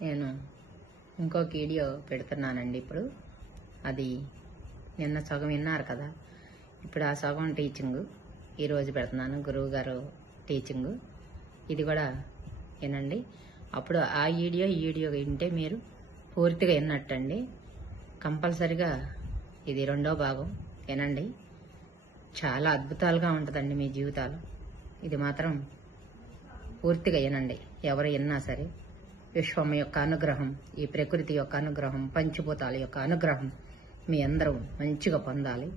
నేను ఇంకొక వీడియో పెడుతున్నానండి. ఇప్పుడు అది నిన్న సగం విన్నారు కదా, ఇప్పుడు ఆ సగం టీచింగ్ ఈరోజు పెడుతున్నాను. గురువు గారు టీచింగ్ ఇది కూడా వినండి. అప్పుడు ఆ వీడియో ఈ వీడియో వింటే మీరు పూర్తిగా విన్నట్టండి. కంపల్సరిగా ఇది రెండో భాగం వినండి. చాలా అద్భుతాలుగా ఉంటుందండి మీ జీవితాలు. ఇది మాత్రం పూర్తిగా వినండి. ఎవరు విన్నా సరే విశ్వం యొక్క అనుగ్రహం, ఈ ప్రకృతి యొక్క అనుగ్రహం, పంచభూతాల యొక్క అనుగ్రహం మీ అందరూ మంచిగా పొందాలి,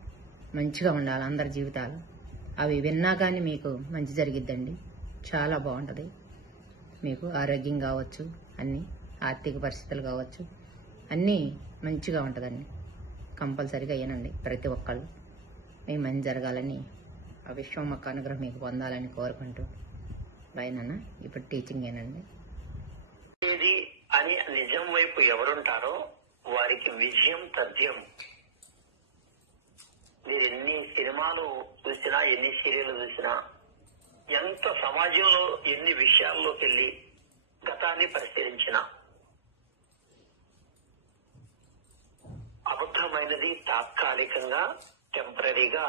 మంచిగా ఉండాలి అందరి జీవితాలు. అవి విన్నా కానీ మీకు మంచి జరిగిద్దండి. చాలా బాగుంటుంది. మీకు ఆరోగ్యం కావచ్చు, అన్ని ఆర్థిక పరిస్థితులు కావచ్చు, అన్నీ మంచిగా ఉంటుందండి. కంపల్సరిగా వినండి. ప్రతి ఒక్కళ్ళు మీ మంచి జరగాలని, ఆ విశ్వం యొక్క అనుగ్రహం మీకు పొందాలని కోరుకుంటూ బయనన్నా ఇప్పుడు టీచింగ్ ఏనండి. అని నిజం వైపు ఎవరుంటారో వారికి విజయం తథ్యం. మీరు ఎన్ని సినిమాలు చూసినా, ఎన్ని సీరియల్ చూసినా, ఎంత సమాజంలో ఎన్ని విషయాల్లోకి వెళ్ళి గతాన్ని పరిశీలించినా అబద్ధమైనది తాత్కాలికంగా, టెంపరీగా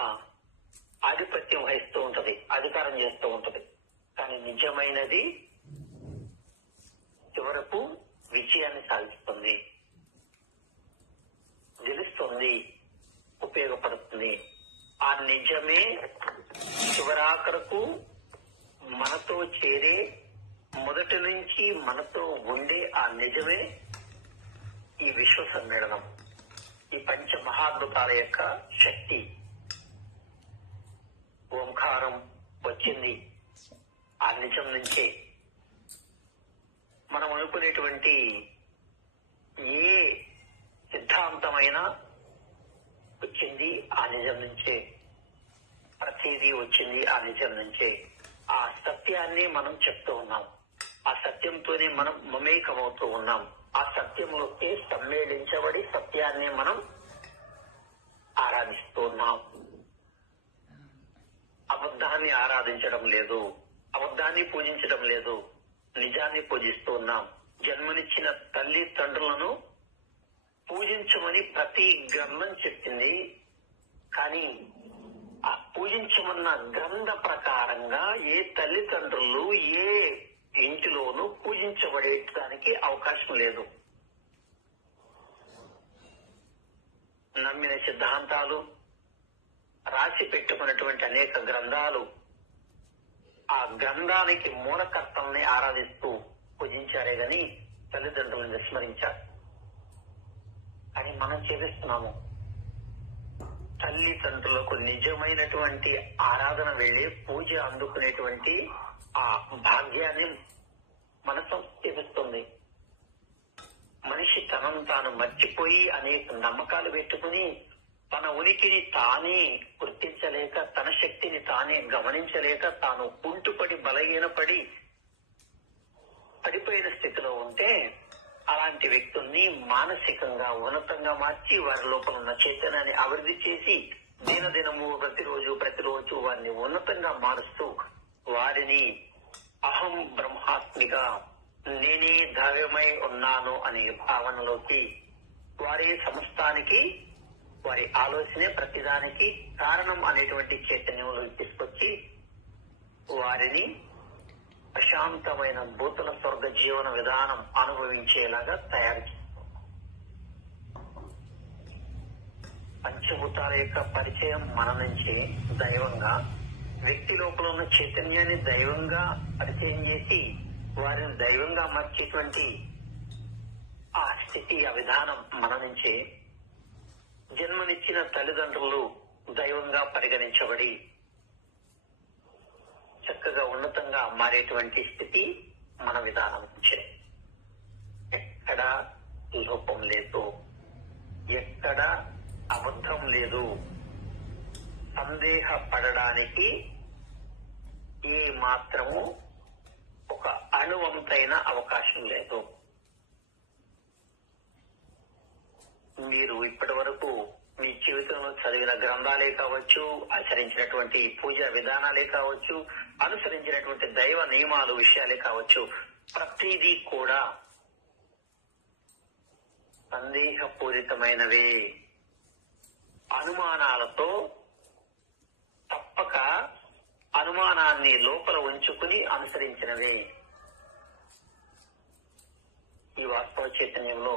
ఆధిపత్యం వహిస్తూ ఉంటది, అధికారం చేస్తూ ఉంటది. కానీ నిజమైనది చివరకు విజయాన్ని సాధిస్తుంది, గెలుస్తుంది, ఉపయోగపడుతుంది. ఆ నిజమే చివరాఖరకు మనతో చేరే, మొదటి నుంచి మనతో ఉండే ఆ నిజమే ఈ విశ్వ సమ్మేళనం, ఈ పంచ మహాద్భుతాల యొక్క శక్తి. ఓంకారం వచ్చింది ఆ నిజం నుంచే. మనం అనుకునేటువంటి ఏ సిద్ధాంతమైనా వచ్చింది ఆ నిజం నుంచే. ప్రతిదీ వచ్చింది ఆ నిజం నుంచే. ఆ సత్యాన్ని మనం చెప్తూ ఉన్నాం. ఆ సత్యంతోనే మనం మమేకమవుతూ ఉన్నాం. ఆ సత్యంలోకి సమ్మేళించబడి సత్యాన్ని మనం ఆరాధిస్తూ ఉన్నాం. అబద్ధాన్ని ఆరాధించడం లేదు, అబద్ధాన్ని పూజించడం లేదు, నిజాన్ని పూజిస్తూ ఉన్నాం. జన్మనిచ్చిన తల్లి తండ్రులను పూజించమని ప్రతి గ్రంథం చెప్పింది. కానీ ఆ పూజించమన్న గ్రంథ ప్రకారంగా ఏ తల్లిదండ్రులు ఏ ఇంటిలోనూ పూజించబడేటానికి అవకాశం లేదు. నమ్మిన సిద్ధాంతాలు, రాసి పెట్టుకున్నటువంటి అనేక గ్రంథాలు ఆ గ్రంథానికి మూలకర్తల్ని ఆరాధిస్తూ పూజించారే గాని తల్లిదండ్రులను విస్మరించారు. అని మనం చేస్తున్నాము. తల్లిదండ్రులకు నిజమైనటువంటి ఆరాధన వెళ్లి పూజ అందుకునేటువంటి ఆ భాగ్యాన్ని మన సంస్కరిస్తుంది. మనిషి తనను తాను మర్చిపోయి అనేక నమ్మకాలు పెట్టుకుని తన ఉనికిని తానే గుర్తించలేక, తన శక్తిని తానే గమనించలేక, తాను కుంటుపడి బలహీనపడి పడిపోయిన స్థితిలో ఉంటే అలాంటి వ్యక్తుల్ని మానసికంగా ఉన్నతంగా మార్చి వారి లోపల ఉన్న చైతన్యాన్ని అభివృద్ధి చేసి దినదినము ప్రతిరోజు వారిని ఉన్నతంగా మారుస్తూ వారిని అహం బ్రహ్మాత్మిగా, నేనే దైవమై ఉన్నాను అనే భావనలోకి, వారి సమస్తానికి, వారి ఆలోచనే ప్రతిదానికి కారణం అనేటువంటి చైతన్యంలోకి తీసుకొచ్చి వారిని ప్రశాంతమైన భూతల స్వర్గ జీవన విధానం అనుభవించేలాగా తయారు చేస్తారు. పంచభూతాల యొక్క పరిచయం మన నుంచి దైవంగా, వ్యక్తి లోపల ఉన్న చైతన్యాన్ని దైవంగా పరిచయం చేసి వారిని దైవంగా మార్చేటువంటి ఆ స్థితి, ఆ విధానం మన నుంచే. జన్మనిచ్చిన తల్లిదండ్రులు దైవంగా పరిగణించబడి చక్కగా ఉన్నతంగా మారేటువంటి స్థితి మన విధానం నుంచే. ఎక్కడా లోపం లేదు, ఎక్కడ అబద్ధం లేదు, సందేహపడడానికి ఏ మాత్రము ఒక అణువంతైన అవకాశం లేదు. మీరు ఇప్పటి వరకు మీ జీవితంలో చదివిన గ్రంథాలే కావచ్చు, ఆచరించినటువంటి పూజా విధానాలే కావచ్చు, అనుసరించినటువంటి దైవ నియమాలు విషయాలే కావచ్చు, ప్రతిదీ కూడా సందేహపూరితమైనవే. అనుమానాలతో తప్పక అనుమానాన్ని లోపల ఉంచుకుని అనుసరించినవే. ఈ వాస్తవ చైతన్యంలో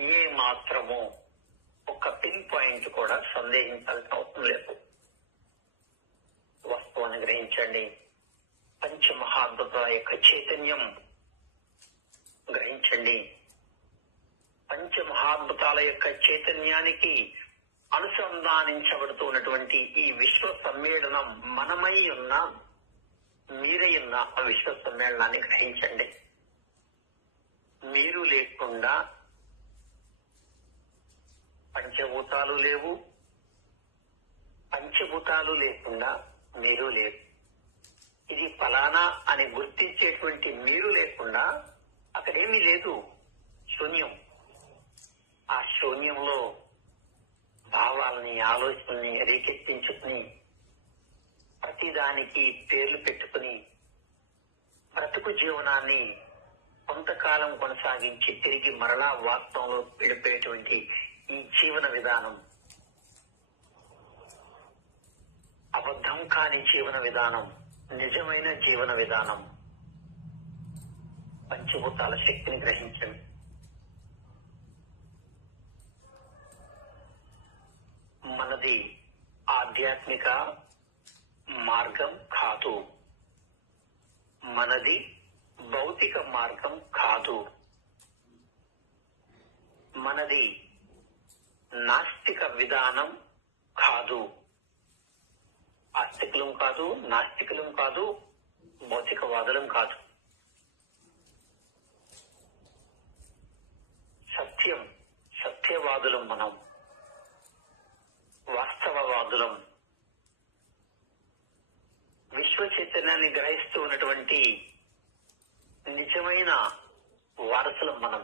ఏ మాత్రము ఒక పిన్ పాయింట్ కూడా సందేహించాల్సిన అవసరం లేదు. వాస్తవాన్ని గ్రహించండి. పంచమహాద్భుతాల యొక్క చైతన్యం గ్రహించండి. పంచమహాద్భుతాల యొక్క చైతన్యానికి అనుసంధానించబడుతున్నటువంటి ఈ విశ్వ సమ్మేళనం మనమై ఉన్న, మీరై ఉన్న ఆ విశ్వ సమ్మేళనాన్ని గ్రహించండి. మీరు లేకుండా పంచభూతాలు లేవు, పంచభూతాలు లేకుండా మీరు లేరు. ఇది ఫలానా అని గుర్తించేటువంటి మీరు లేకుండా అక్కడేమీ లేదు, శూన్యం. ఆ శూన్యంలో భావాలని, ఆలోచనల్ని రేకెత్తించుకుని ప్రతిదానికి పేర్లు పెట్టుకుని బ్రతుకు జీవనాన్ని కొంతకాలం కొనసాగించి తిరిగి మరలా వాస్తవంలో విడిపోయేటువంటి ఈ జీవన విధానం, అబద్ధం కాని జీవన విధానం, నిజమైన జీవన విధానం. పంచభూతాల శక్తిని గ్రహించండి. మనది ఆధ్యాత్మిక మార్గం కాదు, మనది భౌతిక మార్గం కాదు, మనది నాస్తిక విధానం కాదు. ఆస్తికులం కాదు, నాస్తికులం కాదు, భౌతికవాదులం కాదు. సత్యం, సత్యవాదులం మనం, వాస్తవవాదులం. విశ్వ చైతన్యాన్ని గ్రహిస్తూ ఉన్నటువంటి నిజమైన వారసులం మనం.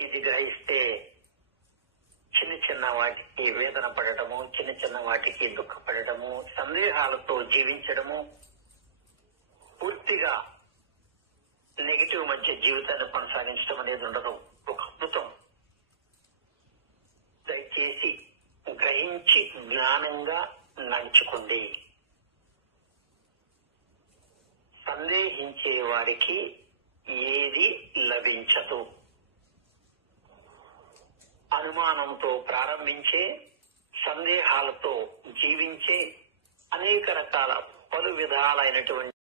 ఇది గ్రహిస్తే చిన్న చిన్న వాటికి వేదన పడటము, చిన్న చిన్న వాటికి దుఃఖపడటము, సందేహాలతో జీవించడము, పూర్తిగా నెగిటివ్ మధ్య జీవితాన్ని కొనసాగించడం అనేది ఉండదు. ఒక అద్భుతం. దయచేసి గ్రహించి జ్ఞానంగా నడుచుకోండి. సందేహించే వారికి ఏది లభించదు. అనుమానంతో ప్రారంభించే, సందేహాలతో జీవించే, అనేక రకాల పలు విధాలైనటువంటి